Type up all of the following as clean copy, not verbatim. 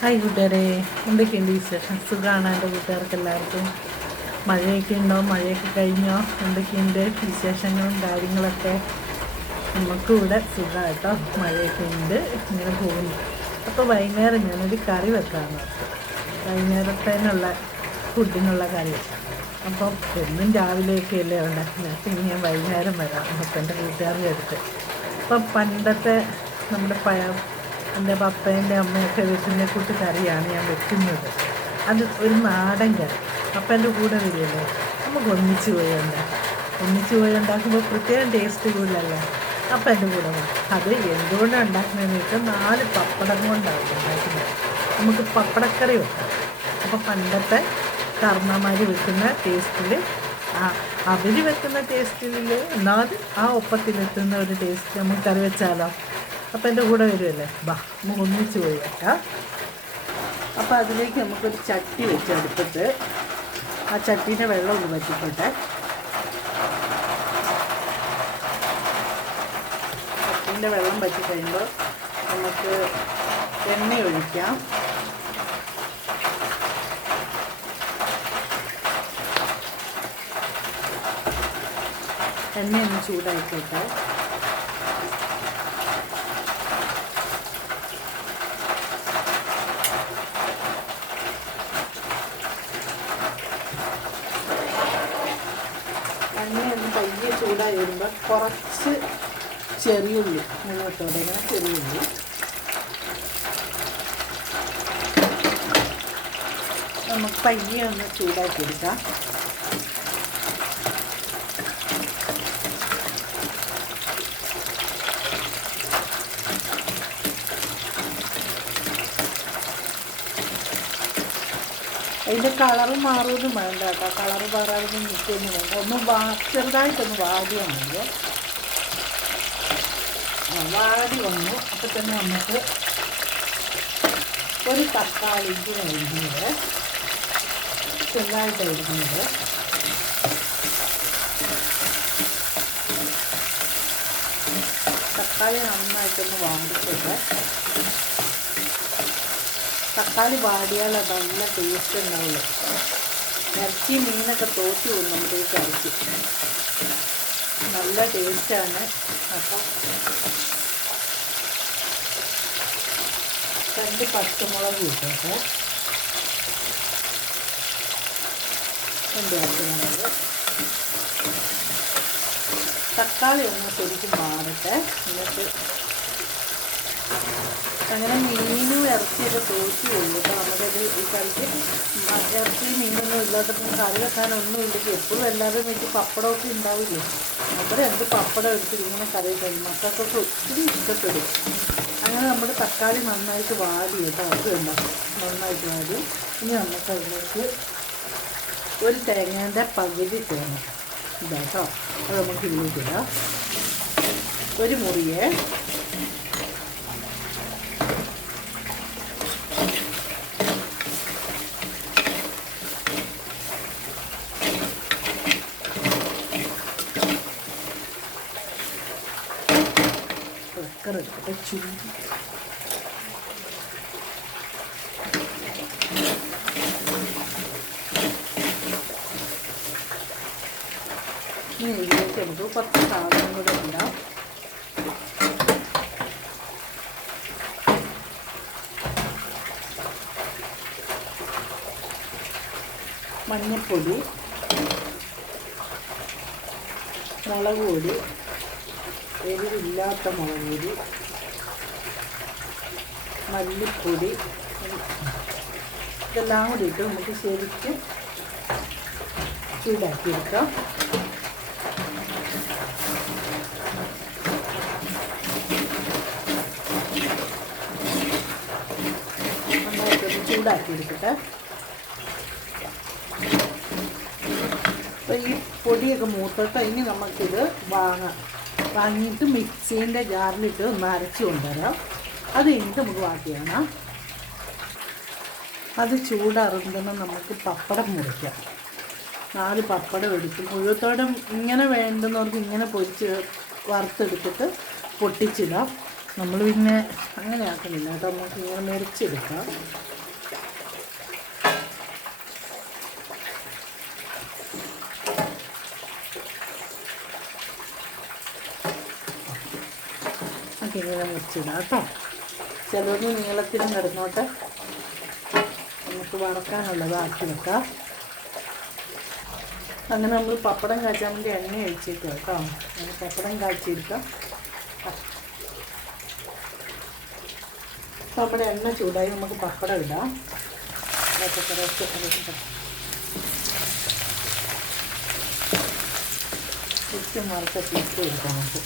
Hi കൂട്ടുകാരെ, എന്തൊക്കെയുണ്ട് വിശേഷം? സുഖമാണ് എൻ്റെ കൂട്ടുകാർക്ക് എല്ലാവർക്കും. മഴയൊക്കെ ഉണ്ടോ? മഴയൊക്കെ കഴിഞ്ഞോ? എന്തൊക്കെയുണ്ട് വിശേഷങ്ങളും കാര്യങ്ങളൊക്കെ? നമുക്കും ഇവിടെ സുഖമാണ് കേട്ടോ. മഴയൊക്കെ ഉണ്ട്, ഇങ്ങനെ പോകുന്നു. അപ്പോൾ വൈകുന്നേരം ഞാനൊരു കറി വെക്കാമെന്ന് ഓർത്തു. വൈകുന്നേരത്തേനുള്ള ഫുഡിനുള്ള കറി. അപ്പം എന്നും രാവിലെയൊക്കെ അല്ലേ ഉണ്ടാക്കുന്നത്. അപ്പം ഇനി ഞാൻ വൈകുന്നേരം വരാം അപ്പം എൻ്റെ കൂട്ടുകാരുടെ അടുത്ത്. അപ്പം പണ്ടത്തെ നമ്മുടെ എൻ്റെ പപ്പേൻ്റെ അമ്മയൊക്കെ വെക്കുന്ന കൂട്ട് കറിയാണ് ഞാൻ വെക്കുന്നത്. അത് ഒരു നാടൻ കറി. പപ്പേൻ്റെ കൂടെ വരുമല്ലോ, നമുക്ക് ഒന്നിച്ച് പോയി ഉണ്ടാക്കുമ്പോൾ പ്രത്യേകം ടേസ്റ്റ് കൂടുതലല്ലേ. അപ്പം എൻ്റെ കൂടെ വരും. അത് എന്തുകൊണ്ടാണ് ഉണ്ടാക്കുന്നതെന്ന് വെച്ചാൽ 4 പപ്പടം കൊണ്ടാണ് ഉണ്ടാക്കുന്നത്. നമുക്ക് പപ്പടക്കറി വെക്കാം. അപ്പോൾ പണ്ടത്തെ കർമ്മമാർ വെക്കുന്ന ടേസ്റ്റിൽ, അവർ വെക്കുന്ന ടേസ്റ്റിൽ എന്നാലും ആ ഒപ്പത്തിലെത്തുന്ന ഒരു ടേസ്റ്റ് നമുക്ക് കറി വെച്ചാലോ. അപ്പോൾ എൻ്റെ കൂടെ വരുമല്ലേ, നമുക്ക് ഒന്നിച്ച് പോയി വെക്കാം. അപ്പോൾ അതിലേക്ക് നമുക്കൊരു ചട്ടി വെച്ച് അടുപ്പത്ത്, ആ ചട്ടീൻ്റെ വെള്ളം ഒന്ന് വറ്റിക്കോട്ടെ. ചട്ടീൻ്റെ വെള്ളം വറ്റി കഴിയുമ്പോൾ നമുക്ക് എണ്ണ ഒഴിക്കാം. എണ്ണയൊന്ന് ചൂടായിക്കോട്ടെ. എണ്ണയൊന്ന് പയ്യെ ചൂടായി വരുമ്പോൾ കുറച്ച് ചെറിയുള്ളി മുന്നോട്ടോടെ, ചെറിയുള്ളി നമുക്ക് പയ്യെ ഒന്ന് ചൂടാക്കി എടുക്കാം. അതിൻ്റെ കളറ് മാറുമെന്നും വേണ്ട കേട്ടോ. കളറ് മാറാതെ നിൽക്കൊന്നും വേണ്ട. ചെറുതായിട്ടൊന്ന് വാടിയാൽ മതി. വാടി വന്നു. അപ്പോൾ തന്നെ നമുക്ക് ഒരു തക്കാളി അരിഞ്ഞത്, ചെറുതായിട്ട് അരിഞ്ഞത്, തക്കാളി നന്നായിട്ടൊന്ന് വാടിച്ചിട്ട്, തക്കാളി വാടിയാൽ അത് നല്ല ടേസ്റ്റ് ഉണ്ടാവുള്ളൂ. ഇറച്ചി മീനൊക്കെ തോറ്റി പോകും നമ്മുടെ ഈ കറിക്ക്, നല്ല ടേസ്റ്റാണ്. അപ്പം 2 പച്ചമുളക് ഇട്ടോട്ടെ, 2 പച്ചമുളക്. തക്കാളി ഒന്ന് ശരിക്കും വാടട്ടെ. എന്നിട്ട് അങ്ങനെ മീനും ഇറച്ചിയൊക്കെ തോറ്റി പോകും കേട്ടോ. നമുക്കത് ഈ കറിക്ക് ഇറച്ചി മീനൊന്നും ഇല്ലാത്തപ്പോൾ കറി വെക്കാനൊന്നും ഇല്ലെങ്കിൽ എപ്പോഴും എല്ലാവരും വീട്ടിൽ പപ്പടമൊക്കെ ഉണ്ടാവില്ലേ. അപ്പോൾ 2 പപ്പടം എടുത്തിട്ട് ഇങ്ങനെ കറി കഴിയും. മക്കൾക്കൊക്കെ ഒത്തിരി ഇഷ്ടപ്പെടും. അങ്ങനെ നമ്മുടെ തക്കാളി നന്നായിട്ട് വാടി കേട്ടോ. അത് ഉണ്ടാക്കും, നന്നായിട്ട് വാടി. ഇനി നമുക്ക് അതിലേക്ക് ഒരു തേങ്ങേൻ്റെ പകുതി തേങ്ങ ഇതാട്ടോ, അത് നമുക്ക് ഇതിലേക്കിടാം. ഒരു മുറിയെ എടുത്തിട്ട് ചൂടി ഇതിലേക്ക് നമുക്ക് 10 സാധനം കൂടെ ഉണ്ടാവും. മഞ്ഞൾപ്പൊടി, മുളക് പൊടി, എരിവില്ലാത്ത മുളക് പൊടി, മല്ലിപ്പൊടി, ഇതെല്ലാം കൂടി ഇട്ട് നമുക്ക് ശരിക്കും ചൂടാക്കിയെടുക്കാം. നന്നായിട്ടൊന്ന് ചൂടാക്കിയെടുക്കട്ടെ. അപ്പോൾ ഈ പൊടിയൊക്കെ മൂത്തിട്ട് ഇനി നമുക്കിത് വാങ്ങിയിട്ട് മിക്സീൻ്റെ ജാറിലിട്ട് ഒന്ന് അരച്ച് കൊണ്ടുവരാം. അത് കഴിഞ്ഞിട്ട് നമുക്ക് വാട്ടിയാണ്. അത് ചൂടാറുമ്പോൾ നമുക്ക് പപ്പടം മുറിക്കാം. 4 പപ്പടം എടുത്ത് മുഴുവത്തോടെ ഇങ്ങനെ വേണ്ടുന്നവർക്ക് ഇങ്ങനെ പൊരിച്ച് വറുത്തെടുത്തിട്ട് പൊട്ടിച്ചിടാം. നമ്മൾ പിന്നെ അങ്ങനെ ആക്കുന്നില്ല കേട്ടോ. നമുക്ക് ഇങ്ങനെ മുറിച്ചെടുക്കാം. നമുക്ക് ഇങ്ങനെ മുറിച്ചിടാം കേട്ടോ. ചിലവൊന്ന് നീളത്തിലും കിടന്നോട്ടെ, നമുക്ക് വറക്കാനുള്ളതാക്കി വെക്കാം. അങ്ങനെ നമ്മൾ പപ്പടം കാച്ചാൻ വേണ്ടി എണ്ണ ഒഴിച്ചേക്കാം കേട്ടോ. അങ്ങനെ പപ്പടം കാച്ചിയെടുക്കാം. നമ്മുടെ എണ്ണ ചൂടായി, നമുക്ക് പപ്പടം ഇടാം. ചുറ്റും വറുത്തൊക്കെ ഇട്ട് കൊടുക്കാം നമുക്ക്.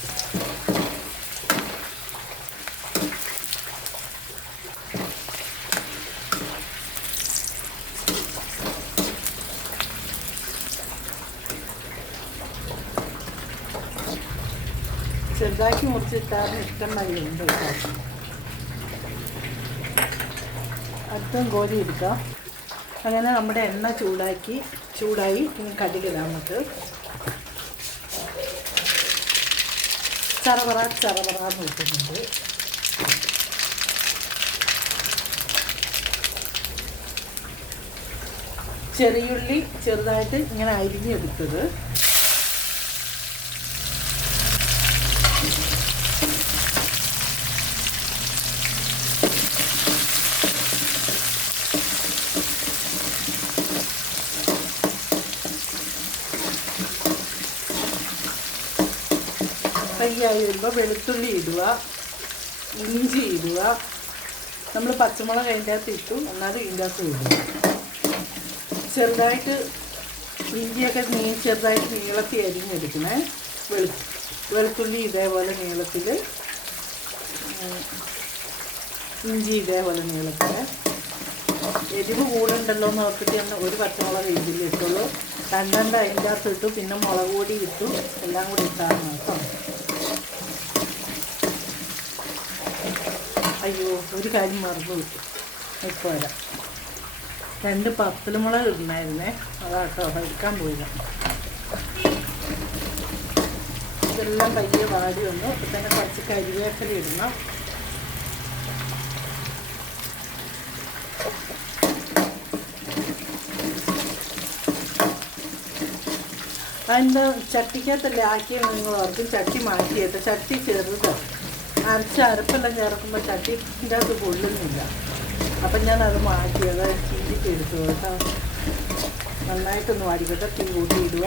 ചെറുതാക്കി മുറിച്ചിട്ടാലും ഇഷ്ടം മതിയുണ്ട് കേട്ടോ. അടുത്തും കോരി എടുക്കാം. അങ്ങനെ നമ്മുടെ എണ്ണ ചൂടായി ഇനി കടുകിടാം നമുക്ക്. ചറപറാന്ന് വെക്കുന്നുണ്ട്. ചെറിയുള്ളി ചെറുതായിട്ട് ഇങ്ങനെ അരിഞ്ഞെടുത്തത്, ഫ്രൈയായി വരുമ്പോൾ വെളുത്തുള്ളി ഇടുക, ഇഞ്ചി ഇടുക. നമ്മൾ പച്ചമുളക് അതിൻ്റെ അകത്ത് ഇട്ടു, എന്നാലും ഇതിൻ്റെ അകത്ത് ഇടുക. ചെറുതായിട്ട് ഇഞ്ചിയൊക്കെ ചെറുതായിട്ട് നീളത്തിൽ അരിഞ്ഞെടുക്കണേ. വെളുത്തുള്ളി ഇതേപോലെ നീളത്തിൽ, ഇഞ്ചി ഇതേപോലെ നീളത്തിൽ. എരിവ് കൂടുണ്ടല്ലോ എന്ന് ഓർത്തിട്ട് ഞാൻ ഒരു പച്ചമുളക് ഇതിലിട്ടുള്ളൂ. രണ്ടെണ്ണം അതിൻ്റെ അകത്ത് ഇട്ടു, പിന്നെ മുളക് പൊടി ഇട്ടു, എല്ലാം കൂടി ഇട്ടാണ് കേട്ടോ. അയ്യോ, ഒരു കാര്യം മറന്നു കിട്ടും. ഇപ്പോൾ വരാം. 2 പത്തലുമുളക് ഇടണമായിരുന്നേ, അതാട്ടോ എടുക്കാൻ പോയില്ല. ഇതെല്ലാം പയ്യെ വാടി വന്നു. ഇപ്പം തന്നെ കുറച്ച് കരിവേപ്പില ഇടണം. അതിൻ്റെ ചട്ടിക്കകത്തല്ലേ ആക്കിയത് നിങ്ങൾ ഓർക്കും. ചട്ടി മാറ്റിയിട്ട് ചട്ടി ചെറുത് അരപ്പെല്ലാം ചേർക്കുമ്പോൾ ചട്ടിൻ്റെ അത് കൊള്ളുന്നില്ല. അപ്പം ഞാനത് മാറ്റി, അത് ചീനിക്ക് എടുത്തു കേട്ടോ. നന്നായിട്ടൊന്ന് വാടിക്കട്ടെ. തീ കൂട്ടിയിടുക.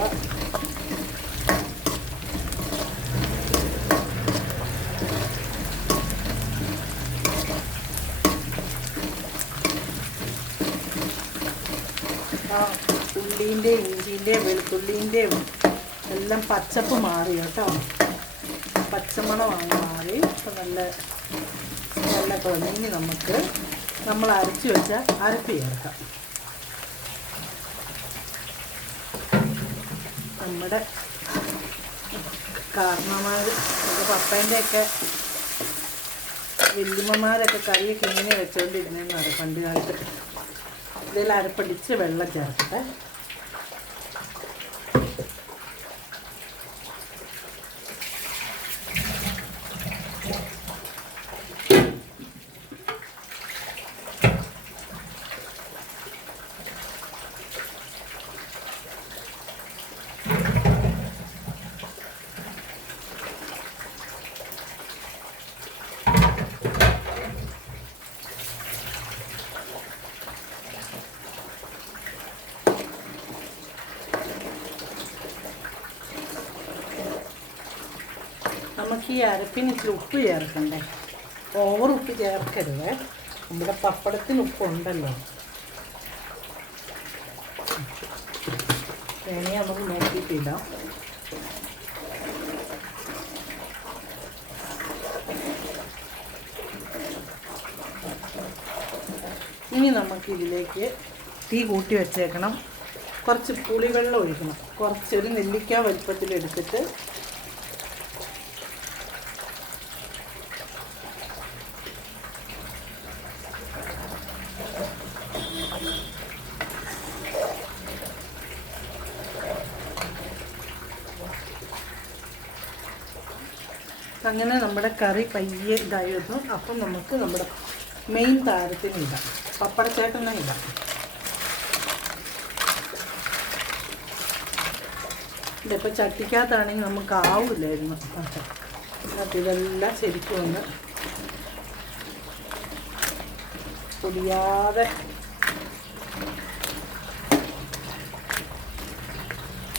ആ ഉള്ളീൻ്റെയും ഇഞ്ചിൻ്റെയും വെളുത്തുള്ളീൻ്റെയും എല്ലാം പച്ചപ്പ് മാറി കേട്ടോ. പച്ചമണമാണ് മാറി. അപ്പം നല്ല കുഴഞ്ഞ് നമുക്ക് നമ്മൾ അരച്ച് വെച്ച അരപ്പ് ചേർക്കാം. നമ്മുടെ കാരണന്മാർ, നമ്മുടെ പപ്പേൻ്റെയൊക്കെ വല്യമ്മമാരൊക്കെ കറിയൊക്കെ ഇങ്ങനെ വെച്ചുകൊണ്ടിരുന്നതെന്ന് പറയും പണ്ട് കാലത്ത്. ഇതിൽ അരപ്പടിച്ച് വെള്ളം ചേർക്കട്ടെ. നമുക്ക് ഈ അരപ്പിന് ഇച്ചിരി ഉപ്പ് ചേർക്കണ്ടേ. ഓവർ ഉപ്പ് ചേർക്കരുത്. നമ്മുടെ പപ്പടത്തിന് ഉപ്പുണ്ടല്ലോ. വേണേ നമുക്ക് നോക്കിയിട്ടിടാം. ഇനി നമുക്കിതിലേക്ക് തീ കൂട്ടി വെച്ചേക്കണം. കുറച്ച് പുളിവെള്ളം ഒഴിക്കണം. കുറച്ചൊരു നെല്ലിക്ക വലിപ്പത്തിലെടുത്തിട്ട് അങ്ങനെ നമ്മുടെ കറി പയ്യെ ഇതായി വന്നു. അപ്പം നമുക്ക് നമ്മുടെ മെയിൻ താരത്തിന് ഇടാം. പപ്പടച്ചേട്ടനെ ഇടാം. ഇതിപ്പോൾ ചട്ടിക്കകത്താണെങ്കിൽ നമുക്ക് ആവില്ലായിരുന്നു. എന്നിട്ട് ഇതെല്ലാം ശരിക്കും ഒന്ന് പൊടിയാതെ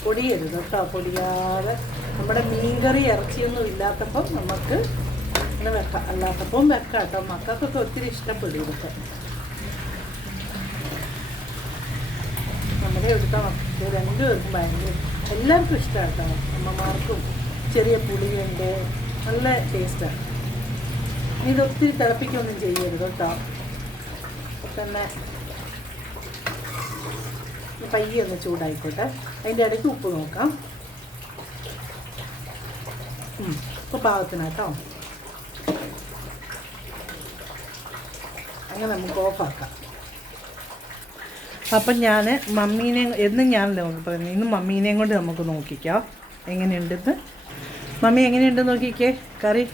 പൊടിയരുത് കേട്ടോ, പൊടിയാതെ. നമ്മുടെ മീൻകറി ഇറച്ചിയൊന്നും ഇല്ലാത്തപ്പം നമുക്ക് ഇങ്ങനെ വെക്കാം, അല്ലാത്തപ്പം വെക്കാം കേട്ടോ. മക്കൾക്കൊക്കെ ഒത്തിരി ഇഷ്ടപ്പെടും ഇതൊക്കെ. നമ്മുടെ ഇവിടുത്തെ മക്കൾക്ക് രണ്ടുപേർക്കും ഭയങ്കര എല്ലാവർക്കും ഇഷ്ടമാണ് കേട്ടോ. അമ്മമാർക്കും ചെറിയ പുളിയുണ്ട്, നല്ല ടേസ്റ്റാണ്. ഇതൊത്തിരി തിളപ്പിക്കൊന്നും ചെയ്യരുത് കേട്ടോ. തന്നെ പയ്യെ ഒന്ന് ചൂടായിക്കോട്ടെ. അതിൻ്റെ ഇടയ്ക്ക് ഉപ്പ് നോക്കാം. ഉപ്പ് പാകത്തിനാട്ടോ. അങ്ങനെ നമുക്ക് ഓഫാക്കാം. അപ്പം ഞാൻ മമ്മീനെ എന്നും ഞാനല്ലേ നമുക്ക് പറയുന്നത്, ഇന്ന് മമ്മീനെയും കൊണ്ട് നമുക്ക് നോക്കിക്കാം എങ്ങനെയുണ്ടെന്ന്. മമ്മി എങ്ങനെയുണ്ടെന്ന് നോക്കിക്കേ കറി.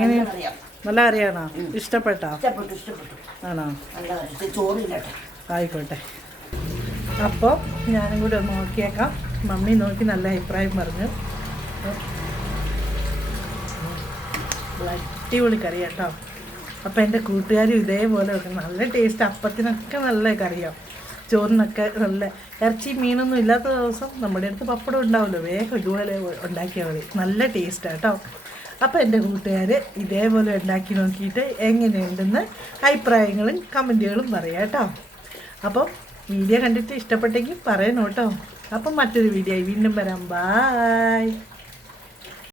എങ്ങനെയാ? നല്ല കറിയാണോ? ഇഷ്ടപ്പെട്ടോ? ആണോ? ആയിക്കോട്ടെ. അപ്പോൾ ഞാനും കൂടി ഒന്ന് നോക്കിയേക്കാം. മമ്മി നോക്കി നല്ല അഭിപ്രായം പറഞ്ഞു. അടിപൊളി കറി കേട്ടോ. അപ്പോൾ എൻ്റെ കൂട്ടുകാരും ഇതേപോലെ വെക്കണം. നല്ല ടേസ്റ്റ്, അപ്പത്തിനൊക്കെ നല്ല കറിയാവും, ചോറിനൊക്കെ നല്ല. ഇറച്ചി മീനൊന്നും ഇല്ലാത്ത ദിവസം നമ്മുടെ അടുത്ത് പപ്പടം ഉണ്ടാവുമല്ലോ, വേഗം ഇതുപോലെ ഉണ്ടാക്കിയാൽ മതി. നല്ല ടേസ്റ്റാണ് കേട്ടോ. അപ്പോൾ എൻ്റെ കൂട്ടുകാർ ഇതേപോലെ ഉണ്ടാക്കി നോക്കിയിട്ട് എങ്ങനെയുണ്ടെന്ന് അഭിപ്രായങ്ങളും കമൻറ്റുകളും പറയാം കേട്ടോ. അപ്പം വീഡിയോ കണ്ടിട്ട് ഇഷ്ടപ്പെട്ടെങ്കിൽ പറയണം കേട്ടോ. അപ്പം മറ്റൊരു വീഡിയോ ആയി വീണ്ടും വരാം. ബായ്.